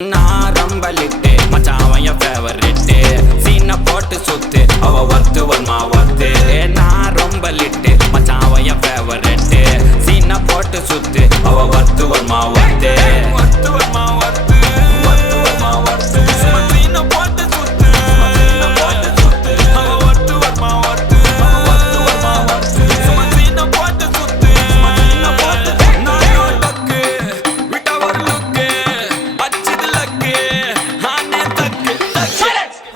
நான் ரொம்ப லிட்டு மச்சான் அவன் என் ஃபேவரிட்டு சீனை போட்டு சுத்து அவ ஒர்த்து வருமா ஒர்த்து நான் ரொம்ப லிட்டு மச்சான் அவன் என் ஃபேவரிட்டு சீனை போட்டு சுத்து அவ ஒர்த்து வருமா ஒர்த்து ஒர்த்து வருமா ஒர்த்து ஒர்த்து வருமா ஒர்த்து சீனை போட்டு சுத்து சீனை போட்டு சுத்து அவ ஒர்த்து வருமா ஒர்த்து ஒர்த்து வருமா ஒர்த்து சீனை போட்டு சுத்து சீனை போட்டு நானோ டக்கு விட்டா ஒரு லுக்கு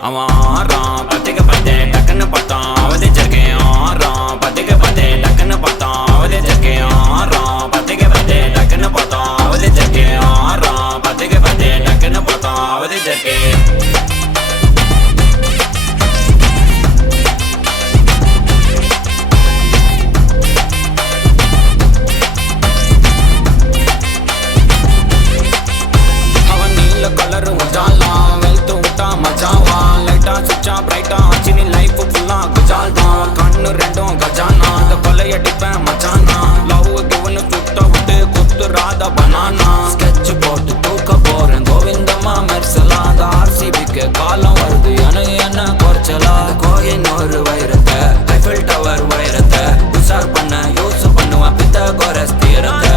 அவன் ஆறான் பத்துக்கு பத்து டக்குன்னு பார்த்தான் அவதிச்சிருக்கேன் ஆறான் பத்துக்கு பத்து டக்குன்னு பார்த்தான் அவதிச்சிருக்கேன் ஆறான் பத்துக்கு பத்து டக்குன்னு பார்த்தான் அவதிச்சிருக்கேன் ஆறான் பத்துக்கு பத்து டக்குன்னு பார்த்தான் அவதிச்சிருக்கேன் அவன் நீல கலரு உஜாலாம் வெல்த்து விட்டா மஜாவா லைட்டா சுச்சா பிரைட்டா ஆச்சினி லைஃப் ஃபுல்லா குஜால் தான் கண்ணு ரெண்டும் கஜானா அந்த கொலையடிப்பேன் மச்சானா லவ் கிவனு சுட்ட விட்டு குத்துறாத பனானா ஸ்கெட்ச் போட்டு தூக்க போறேன் கோவிந்தம்மா மெர்சலா அந்த ஆர்சிபிக்கு காலம் வருது எனக்கு என்ன குறைச்சலா கோயின் ஒரு வைரத்தை ஐஃபில் டவர் வைரத்தை உஷார் பண்ண யூஸ் பண்ணுவேன் பித்த கோரஸ் தீரத்தை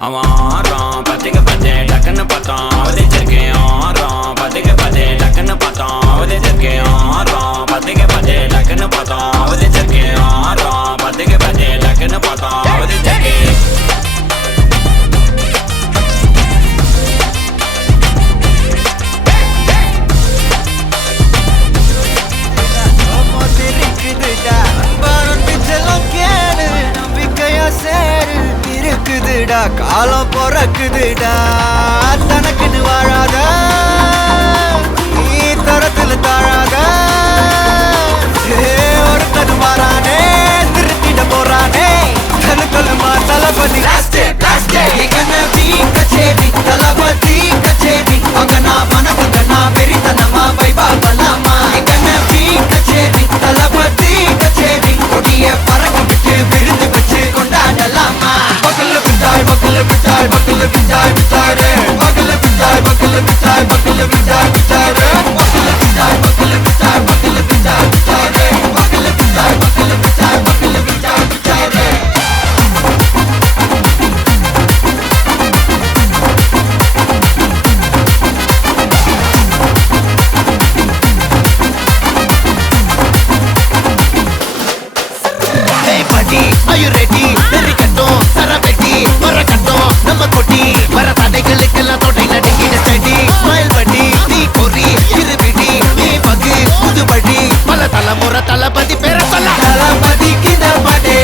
அவன் ஆறான் பத்துக்கு பத்து டக்குன்னு பார்த்தான் அவதிச்சிருக்கேன் ஆறான் பத்துக்கு பத்து டக்குன்னு பார்த்தான் அவதிச்சிருக்கேன் ஆறான் பத்துக்கு பத்து டக்குன்னு பார்த்தான் அவதிச்சிருக்கேன் ஆறான் பத்துக்கு பத்து டக்குன்னு பார்த்தான் அவதிச்சிருக்கேன் இருக்குதுடா காலம் பொறக்குதுடா தனக்குன்னு வாழாத நீ தரத்துல தாழாத ஒருத்தது மாறானே திருத்திட போறானே தலுக்கலுமா தளபதி தளபதி கச்சேரி அங்க நான் மனசுங்க நான் வெறித்தனமா வைபா பண்ணலாமா கச்சேரி தளபதி கச்சேரி கொடிய பறக்க விட்டு விருந்து வச்சு கொண்டாடலாமா பக்கல்ல பிட்டாய் பக்கல்ல பிட்டாய் பக்கல்ல பிட்டாய் பிட்டாரே பக்கல்ல பிட்டாய் பக்கல்ல பிட்டாய் பக்கல்ல பிட்டாய் பிட்டாரே பக்கல்ல பிட்டாய் பக்கல்ல பிட்டாய் பக்கல்ல பிட்டாய் பிட்டாரே பக்கல்ல பிட்டாய் பக்கல்ல பிட்டாய் பக்கல்ல பிட்டாய் பிட்டாரே Are you ready? நெறிக்கட்டும் சரவெட்டி வரக்கட்டும் நம்ம கொட்டி வர தடைகளுக்கெல்லாம் தொடை நடுங்கிட ஸ்டடி ஸ்மைல் படி நீ பொறி இருவிடி நீ பகு புதுபடி பல தலைமுறை தளபதி பேர சொல்ல தளபதிக்கு தப்படே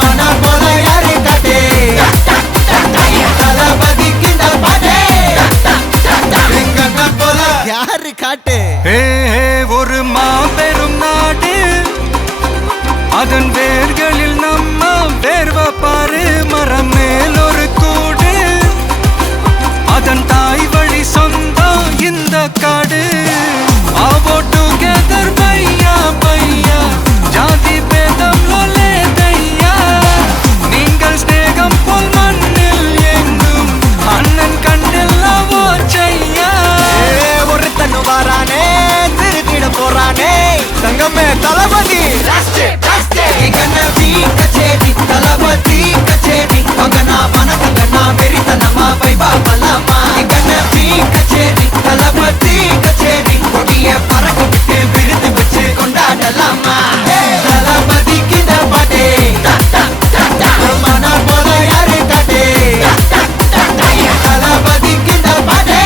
மன போல யாரு காட்டே தளபதிக்கு தப்படே எங்க போல யாரு காட்டு ஒரு மாபெரும் நாடு அதன் வேர்களில் நம்ம வேர்வ பாரு மரம் மேல் ஒரு கூடு அதன் தாய் வழி சொந்தம் இந்த காடு ஆவோ டுகெதர் பையா பையா ஜாதி பேதம் லோலே தையா நீங்கள் ஸ்நேகம் போல் மண்ணில் எங்கும் அண்ணன் கண்டெல்லாவோ செய்யா ஒருத்தனு வாரானே திருத்திட போறானே தங்கமே தளபதி கச்சேரி தளபதி கச்சேரி அங்கனா மனசங்கனா வெறித்தனமா வைபா பண்ணலாமா கச்சேரி தளபதி கச்சேரி கொடிய பறக்க விட்டு விருந்து வச்சு கொண்டாடலாமா தளபதிக்கு இந்த பாட்டே மன போல யாரு காட்டே தளபதிக்கு இந்த பாட்டே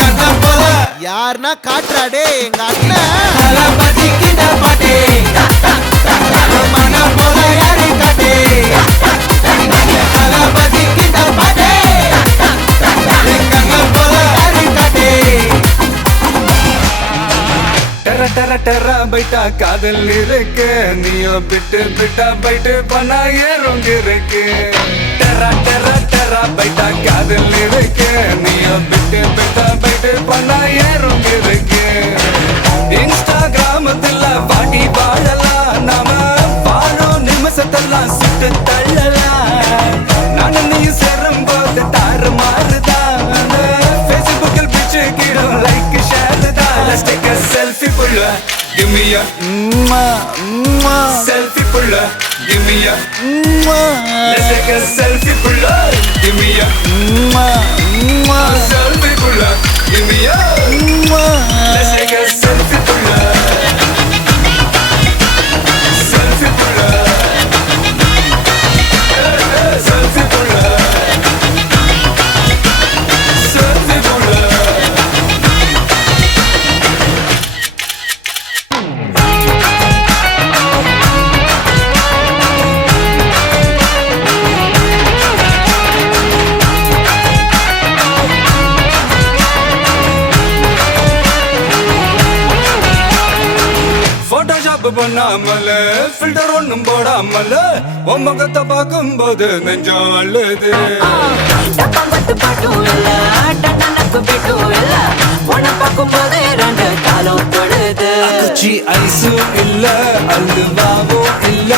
எங்க போல யாருன்னா காட்டுறாடே எங்க அண்ணன் தளபதிக்கு இந்த பாட்டே மன போல யாரு காட்டே தளபதிக்கு இந்த பாட்டே எங்க போல யாரு காட்டே டெர டெர டெர பைட்டா காதல் இருக்கு நீயோ பிட்டு பிட்டா பைட்டு பண்ணா ஏறுங்க இருக்கு டெர டெர டெர பைட்டா காதல் இருக்கு நீயோ பிட்டு பிட்டா பைட்டு பண்ணா ஏறுங்க இருக்கு இன்ஸ்டாகிராமத்துல வாடி வாழலாம் நாம நிமிஷத்தெல்லாம் சுட்டு தள்ளலாம் நானும் நீ சேரும் போது தாறு மாறுதான் ஃபேஸ்புக்கில் பிச்சு கீழும் லைக் ஷேர் தான் Let's take a selfie புள்ள Give me a selfie புள்ள Give me a Let's take a selfie புள்ள Give me a selfie புள்ள Give me a Let's take a selfie புள்ள Selfie புள்ள Selfie புள்ள Selfie புள்ள Photoshop பண்ணாமல filter ஒண்ணும் போடாமல உன் முகத்தை பார்க்கும்போது நெஞ்சம் அழுது டப்பாம்பட்டு பாட்டும் இல்ல டட்டனக்கு பீட்டும் இல்ல உன்னை பார்க்கும்போது ரெண்டு காலம் தொழுது குச்சி ஐஸும் இல்ல அல்வாவும் இல்ல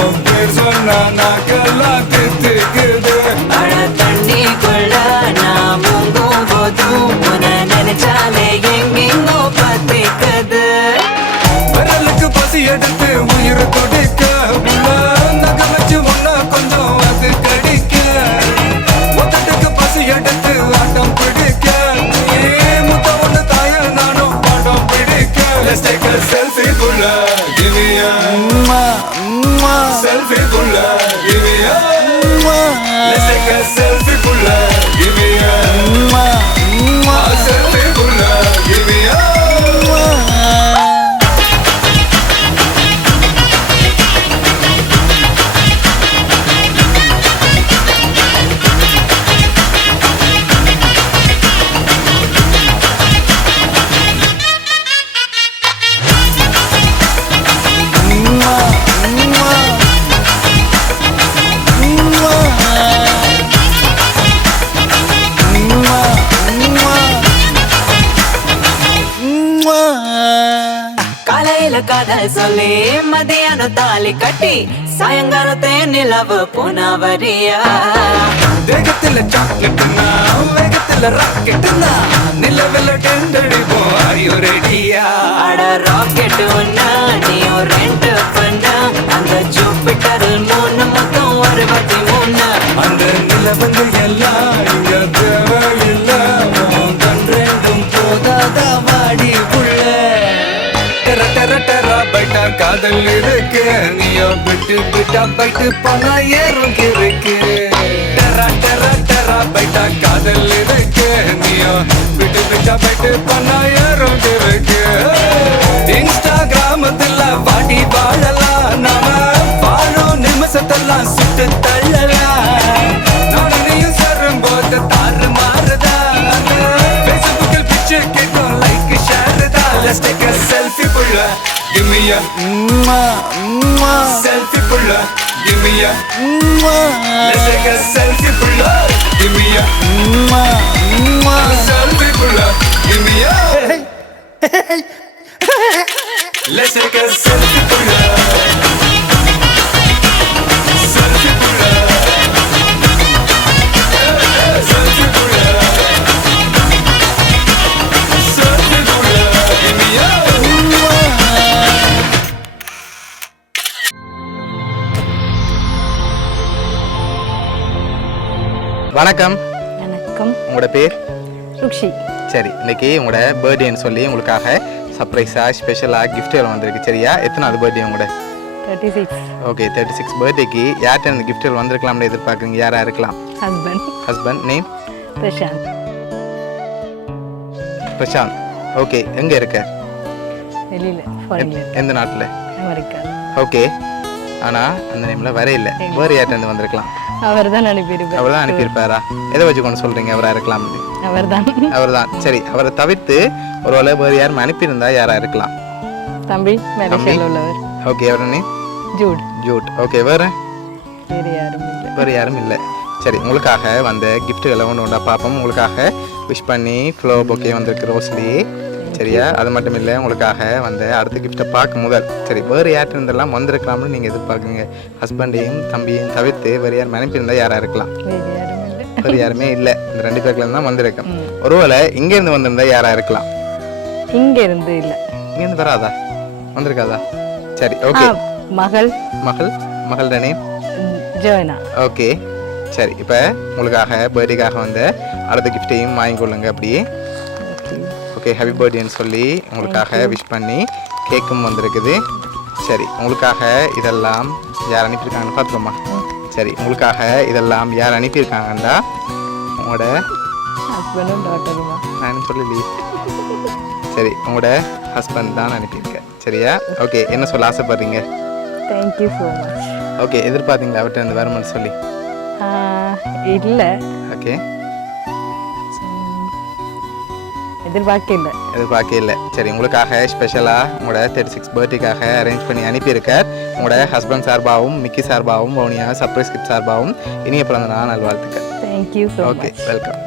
உன் பேர் சொன்னா நாக்கெல்லாம் தித்துக்குது அழ தண்ணிக்குள்ள நான் முங்கும் போதும் உன்னை நினைச்சாலே எங்கெங்கோ பத்திக்குது விரலுக்கு பசி எடுத்து உயிர் துடிக்க உள்ள நகை வச்சு ஒன்னா கொஞ்சம் அது கடிக்க மொத்தத்துக்கு பசி எடுத்து ஆட்டம் பிடிக்க முத்த ஒண்ணு தாய நானும் பாடம் பிடிக்க Let's take a selfie புள்ள Give me a selfie புள்ள Give me a Let's take a selfie புள்ள Give me a selfie புள்ள Give me a காலையில காதல் சொல்லி மதியானம் தாலி கட்டி சாயங்காலத்தே நிலவு புனவரியா வேகத்துல சாக்லேட்னா வேகத்துல ராக்கெட்னா நிலவில் டெண்டடிப்போம் ஐயோ ரெடியா அட ராக்கெட் ஒன்னா நீயும் ரெண்டு பண்ண அந்த ஜூபிட்டரில் 3 மொத்தம் 63 அந்த நிலவங்க எல்லாம் இங்க தேவையில்ல உன் கண் ரெண்டும் போதாதா வாடி புள்ள டெர டெர டெரா பைட்டா காதல் இருக்கு நீயோ விட்டு விட்டா பைட்டு போனா ஏறும் இருக்கு டெரா டெரா டெரா பைட்டா காதல் இருக்கு நீயோ விட்டு விட்டா பைட்டு போனா ஏறும் இருக்கு இன்ஸ்டாகிராமத்துல வாடி வாழலாம் நாம வாழும் நிமிஷத்தெல்லாம் சுட்டு தள்ளலாம் நானும் நீயும் சேரும் போது தாறு மாறுதா ஃபேஸ்புக்கில் பிச்சு கேட்கும் லைக் ஷேர் தான் Let's take a selfie புள்ள Give me a selfie புள்ள Give me a Let's take a selfie புள்ள Give me a selfie புள்ள Give me a Let's take a selfie புள்ள Selfie புள்ள Selfie புள்ள Selfie புள்ள Give me a வணக்கம், வணக்கம். உங்களோட பேர்? ருக்ஷி. சரி, இன்னைக்கு உங்களோட பர்த்டேன்னு சொல்லி உங்களுக்காக சர்ப்ரைஸாக ஸ்பெஷலாக கிஃப்ட்டுகள் வந்திருக்கு. சரியா? எத்தனாவது பர்த்டே உங்களோட? 36. ஓகே, 36 பர்த்டேக்கு யார்கிட்ட இந்த கிஃப்ட்டுகள் வந்திருக்கலாம்னு எதிர்பார்க்குறீங்க? யாராக இருக்கலாம்? Husband name? Prashanth. Prashanth. Okay, எங்கே இருக்க? வெளியில், ஃபாரின்ல. எந்த நாட்டில்? அமெரிக்கா. ஓகே, ஆனால் அந்த நேமில் வர இல்லை. வேறு யார்கிட்ட வந்திருக்கலாம்? அவர் தான் அனுப்பியிருப்பார். அவர் தான் அனுப்பியிருப்பாரா? எதை வச்சு கொண்டு சொல்கிறீங்க அவராக இருக்கலாம்னு? அவர் தான். சரி, அவரை தவிர்த்து ஒரு வேளை வேறு யாரும் அனுப்பியிருந்தா யாராக இருக்கலாம்? தம்பி, மலேசியாவில் உள்ளவர். ஓகே, அவர் நேம்? ஜூட். ஓகே, வேறு யாரும் இல்லை. சரி, உங்களுக்காக வந்த கிஃப்ட்டுகளை ஒன்று ஒன்றா பார்ப்போம். உங்களுக்காக விஷ் பண்ணி ஃப்ளோ பொக்கே வந்திருக்கு ரோஸ்லி. சரியா? அது மட்டும் இல்லை, உங்களுக்காக வந்து அடுத்த கிஃப்ட்டை பார்க்க முதல் சரி வேறு யார்ட்டு இருந்தெல்லாம் வந்திருக்கலாம்னு நீங்கள் எதிர்பார்க்குங்க. ஹஸ்பண்டையும் தம்பியையும் தவிர்த்து வேறு யார் அனுப்பியிருந்தால் யாராக இருக்கலாம்? வேறு யாரும் இல்லை. வேறு யாருமே இல்லை. இந்த 2 பேர்ல தான் வந்திருக்கேன். ஒருவேளை இங்கேருந்து வந்திருந்தா யாராக இருக்கலாம்? இங்க இருந்து இல்லை. இங்கேருந்து வராதா? வந்திருக்காதா? சரி, ஓகே. மகள் மகள் தானே? ஜோனா. ஓகே, சரி. இப்போ உங்களுக்காக பர்த்டேக்காக வந்து அடுத்த கிஃப்டையும் வாங்கிக்கொள்ளுங்க அப்படியே. ஓகே, ஹாப்பி பர்த்டேன்னு சொல்லி உங்களுக்காக விஷ் பண்ணி கேக்கும் வந்திருக்குது. சரி, உங்களுக்காக இதெல்லாம் யார் அனுப்பியிருக்காங்கன்னு பார்த்துக்கோமா. சரி, உங்களுக்காக இதெல்லாம் யார் அனுப்பியிருக்காங்கண்டா உங்களோட ஹஸ்பண்டும் டாட்டருமா. நான் சொல்லலையே. சரி, உங்களோட ஹஸ்பண்ட் தான் அனுப்பியிருக்கேன். சரியா? ஓகே, என்ன சொல்ல ஆசைப்படுறீங்க? Thank you so much. ஓகே, எதிர்பார்த்தீங்களா அவர்கிட்ட இருந்து வருமானு சொல்லி? இல்லை, ஓகே, எதிர்பார்க்க இல்லை. சரி, உங்களுக்காக ஸ்பெஷலாக உங்களோட 36 பர்த்டேக்காக அரேஞ்ச் பண்ணி அனுப்பியிருக்கார். உங்களோட ஹஸ்பண்ட் சார்பாகவும் மிக்கி சார்பாகவும் வவுனியா சர்ப்ரைஸ் கிஃப்ட் சார்பாகவும் இனிய பிறந்த நாள் நல்வாழ்த்துக்கள். Thank you so okay, much. Welcome.